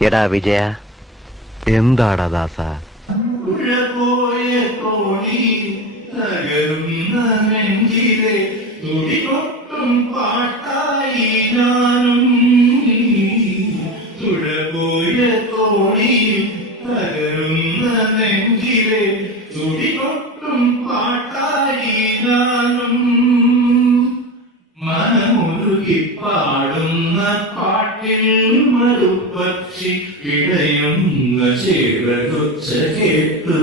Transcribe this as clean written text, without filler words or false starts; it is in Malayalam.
എടാ വിജയ, എന്താടാ ദാസ? പാട്ടായി ഞാനും തുഴപോയ തോണി തകരുന്ന നെഞ്ചിലെ തുടികൊട്ടും പാട്ടായി ഞാനും മനമുരുകി പാടുന്ന പാട്ടിൽ മറുപക്ഷി ഇടയുന്ന ചേരകൊച്ച കേട്ടു.